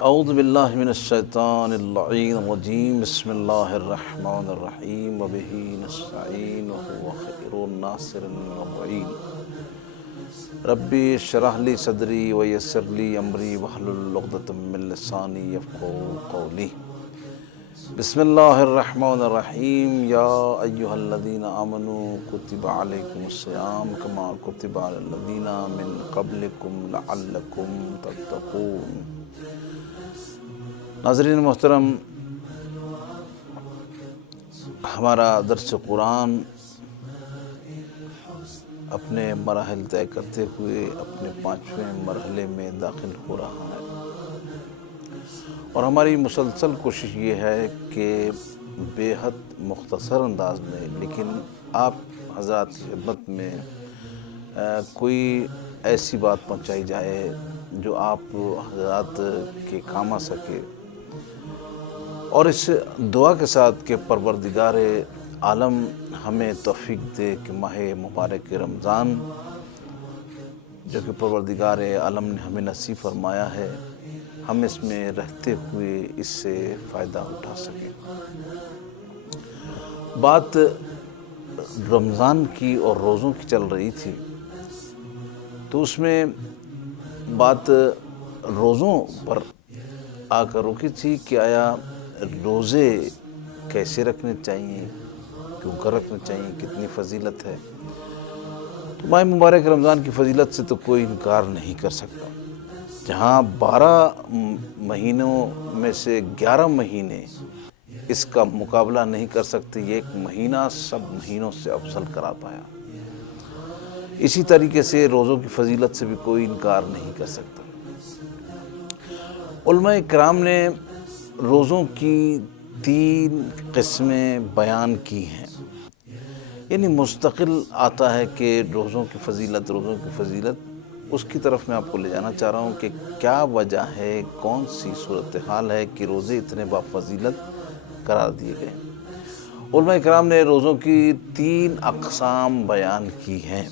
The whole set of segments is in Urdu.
اعوذ باللہ من الشیطان اللعین الرجیم بسم اللہ الرحمن الرحیم وبہ نستعین وهو خیر الناصر والمعین ربی اشرح لی صدری ویسر لی امری واحلل عقدۃ من لسانی یفقہوا قولی بسم اللہ الرحمن الرحیم یا ایہا الذین آمنوا کتب علیکم الصیام کما کتب علی الذین من قبلکم لعلکم تتقون۔ ناظرین محترم، ہمارا درس قرآن اپنے مراحل طے کرتے ہوئے اپنے 5ویں مرحلے میں داخل ہو رہا ہے، اور ہماری مسلسل کوشش یہ ہے کہ بے حد مختصر انداز میں لیکن آپ حضرات کی خدمت میں کوئی ایسی بات پہنچائی جائے جو آپ حضرات کے کام آ سکے، اور اس دعا کے ساتھ کہ پروردگار عالم ہمیں توفیق دے کہ ماہ مبارک رمضان جو کہ پروردگار عالم نے ہمیں نصیب فرمایا ہے، ہم اس میں رہتے ہوئے اس سے فائدہ اٹھا سکیں۔ بات رمضان کی اور روزوں کی چل رہی تھی، تو اس میں بات روزوں پر آ کر رکی تھی کہ آیا روزے کیسے رکھنے چاہیے، کیوں کر رکھنے چاہیے، کتنی فضیلت ہے۔ تو ماہ مبارک رمضان کی فضیلت سے تو کوئی انکار نہیں کر سکتا۔ جہاں 12 مہینوں میں سے 11 مہینے اس کا مقابلہ نہیں کر سکتے، یہ ایک مہینہ سب مہینوں سے افضل کرا پایا۔ اسی طریقے سے روزوں کی فضیلت سے بھی کوئی انکار نہیں کر سکتا۔ علماء کرام نے روزوں کی 3 قسمیں بیان کی ہیں، یعنی مستقل آتا ہے کہ روزوں کی فضیلت، اس کی طرف میں آپ کو لے جانا چاہ رہا ہوں کہ کیا وجہ ہے، کون سی صورتحال ہے کہ روزے اتنے بافضیلت قرار دیے گئے۔ علماء کرام نے روزوں کی 3 اقسام بیان کی ہیں۔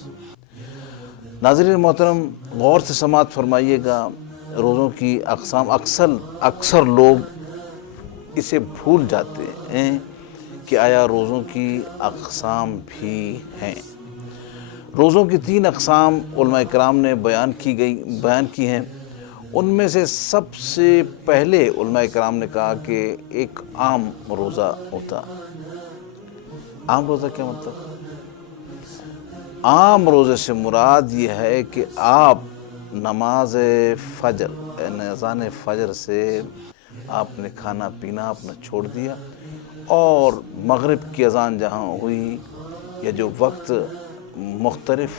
ناظرین محترم، غور سے سماعت فرمائیے گا۔ روزوں کی اقسام اکثر لوگ اسے بھول جاتے ہیں کہ آیا روزوں کی اقسام بھی ہیں۔ روزوں کی 3 اقسام علماء کرام نے بیان کی ہیں۔ ان میں سے سب سے پہلے علماء کرام نے کہا کہ ایک عام روزہ ہوتا۔ عام روزہ کیا مطلب؟ عام روزے سے مراد یہ ہے کہ آپ نماز فجر یعنی اذان فجر سے آپ نے کھانا پینا اپنا چھوڑ دیا، اور مغرب کی اذان جہاں ہوئی، یا جو وقت مختلف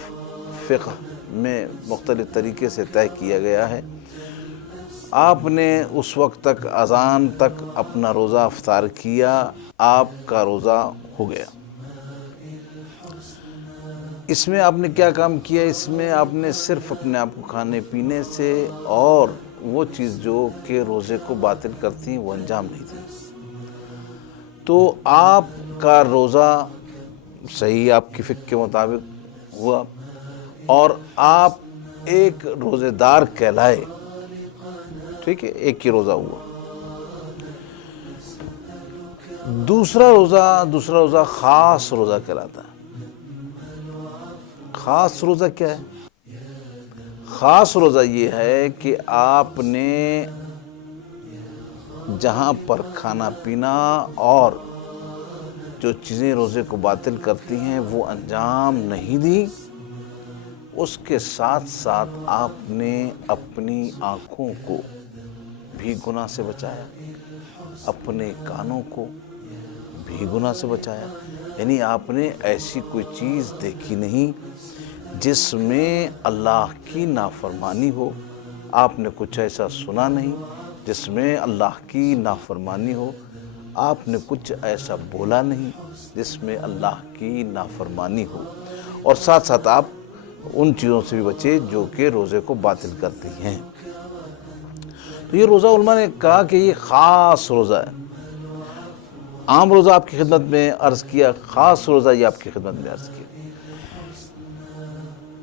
فقہ میں مختلف طریقے سے طے کیا گیا ہے، آپ نے اس وقت تک اذان تک اپنا روزہ افطار کیا، آپ کا روزہ ہو گیا۔ اس میں آپ نے کیا کام کیا؟ اس میں آپ نے صرف اپنے آپ کو کھانے پینے سے اور وہ چیز جو کہ روزے کو باطل کرتی ہیں وہ انجام نہیں دی۔ تو آپ کا روزہ صحیح آپ کی فقہ کے مطابق ہوا، اور آپ ایک روزے دار کہلائے، ٹھیک ہے، ایک ہی روزہ ہوا۔ دوسرا روزہ خاص روزہ کہلاتا ہے۔ خاص روزہ کیا ہے؟ خاص روزہ یہ ہے کہ آپ نے جہاں پر کھانا پینا اور جو چیزیں روزے کو باطل کرتی ہیں وہ انجام نہیں دی، اس کے ساتھ ساتھ آپ نے اپنی آنکھوں کو بھی گناہ سے بچایا، اپنے کانوں کو بھی گناہ سے بچایا، یعنی آپ نے ایسی کوئی چیز دیکھی نہیں جس میں اللہ کی نافرمانی ہو، آپ نے کچھ ایسا سنا نہیں جس میں اللہ کی نافرمانی ہو، آپ نے کچھ ایسا بولا نہیں جس میں اللہ کی نافرمانی ہو، اور ساتھ ساتھ آپ ان چیزوں سے بھی بچے جو کہ روزے کو باطل کرتی ہیں۔ تو یہ روزہ علماء نے کہا کہ یہ خاص روزہ ہے۔ عام روزہ آپ کی خدمت میں عرض کیا، خاص روزہ یہ آپ کی خدمت میں عرض کیا۔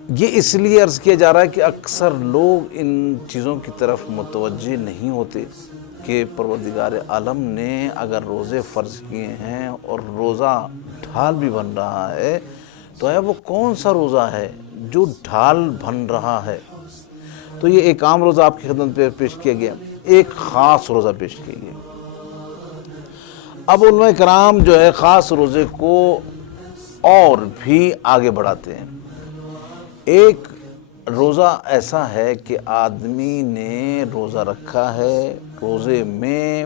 یہ اس لیے عرض کیا جا رہا ہے کہ اکثر لوگ ان چیزوں کی طرف متوجہ نہیں ہوتے کہ پروردگار عالم نے اگر روزے فرض کیے ہیں اور روزہ ڈھال بھی بن رہا ہے تو وہ کون سا روزہ ہے جو ڈھال بن رہا ہے. تو یہ ایک عام روزہ آپ کی خدمت پہ پیش کیا گیا، ایک خاص روزہ پیش کیا گیا. اب علماء کرام جو ہے خاص روزے کو اور بھی آگے بڑھاتے ہیں. ایک روزہ ایسا ہے کہ آدمی نے روزہ رکھا ہے، روزے میں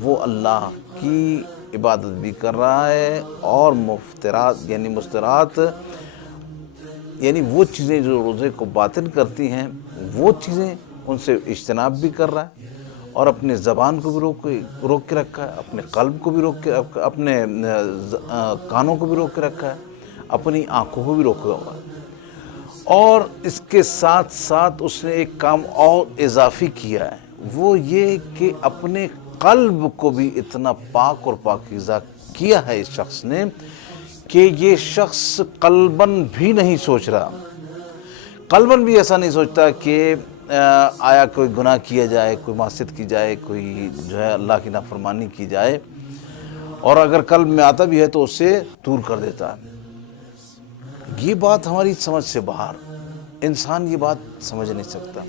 وہ اللہ کی عبادت بھی کر رہا ہے اور مفترات یعنی مسترات یعنی وہ چیزیں جو روزے کو باطل کرتی ہیں وہ چیزیں ان سے اجتناب بھی کر رہا ہے، اور اپنے زبان کو بھی روک کے رکھا ہے، اپنے قلب کو بھی روک کے، اپنے کانوں کو بھی روک کے رکھا ہے، اپنی آنکھوں کو بھی روکا ہوا ہے. اور اس کے ساتھ ساتھ اس نے ایک کام اور اضافی کیا ہے، وہ یہ کہ اپنے قلب کو بھی اتنا پاک اور پاکیزہ کیا ہے اس شخص نے کہ یہ شخص قلباً بھی نہیں سوچ رہا، قلباً بھی ایسا نہیں سوچتا کہ آیا کوئی گناہ کیا جائے، کوئی معصیت کی جائے، کوئی جو ہے اللہ کی نافرمانی کی جائے، اور اگر قلب میں آتا بھی ہے تو اسے دور کر دیتا ہے. یہ بات ہماری سمجھ سے باہر، انسان یہ بات سمجھ نہیں سکتا.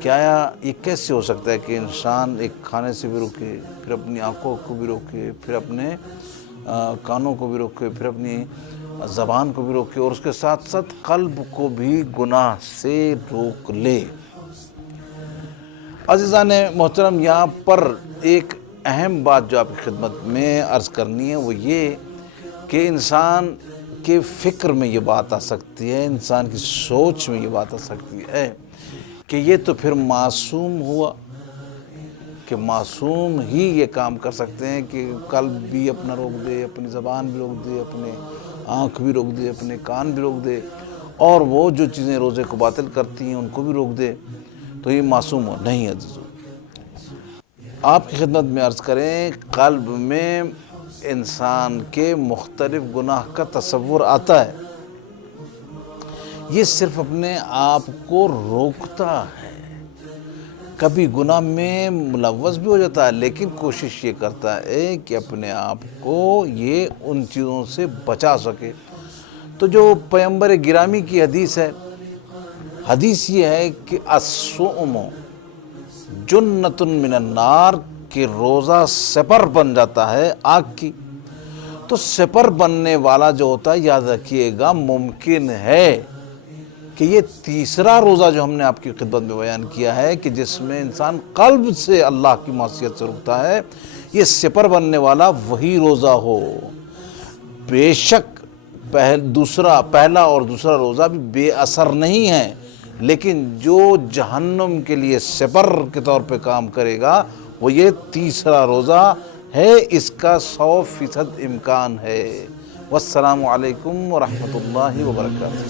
کیا یہ کیسے ہو سکتا ہے کہ انسان ایک کھانے سے بھی روکے، پھر اپنی آنکھوں کو بھی روکے، پھر اپنے کانوں کو بھی روکے، پھر اپنی زبان کو بھی روکے، اور اس کے ساتھ ساتھ قلب کو بھی گناہ سے روک لے. عزیزان محترم، یہاں پر ایک اہم بات جو آپ کی خدمت میں عرض کرنی ہے وہ یہ کہ انسان کے فکر میں یہ بات آ سکتی ہے، انسان کی سوچ میں یہ بات آ سکتی ہے کہ یہ تو پھر معصوم ہوا، کہ معصوم ہی یہ کام کر سکتے ہیں کہ قلب بھی اپنا روک دے، اپنی زبان بھی روک دے، اپنے آنکھ بھی روک دے، اپنے کان بھی روک دے، اور وہ جو چیزیں روزے کو باطل کرتی ہیں ان کو بھی روک دے، تو یہ معصوم ہو. نہیں عزیزو، آپ کی خدمت میں عرض کریں، قلب میں انسان کے مختلف گناہ کا تصور آتا ہے، یہ صرف اپنے آپ کو روکتا ہے. کبھی گناہ میں ملوث بھی ہو جاتا ہے لیکن کوشش یہ کرتا ہے کہ اپنے آپ کو یہ ان چیزوں سے بچا سکے. تو جو پیغمبر گرامی کی حدیث ہے، حدیث یہ ہے کہ الصوم جنۃ من النار، کہ روزہ سپر بن جاتا ہے آگ کی. تو سپر بننے والا جو ہوتا ہے، یاد رکھیے گا، ممکن ہے کہ یہ تیسرا روزہ جو ہم نے آپ کی خدمت میں بیان کیا ہے کہ جس میں انسان قلب سے اللہ کی معصیت سے رکتا ہے، یہ سپر بننے والا وہی روزہ ہو. بے شک پہلا اور دوسرا روزہ بھی بے اثر نہیں ہے، لیکن جو جہنم کے لیے سپر کے طور پہ کام کرے گا وہ یہ تیسرا روزہ ہے، اس کا 100% امکان ہے. والسلام علیکم ورحمۃ اللہ وبرکاتہ.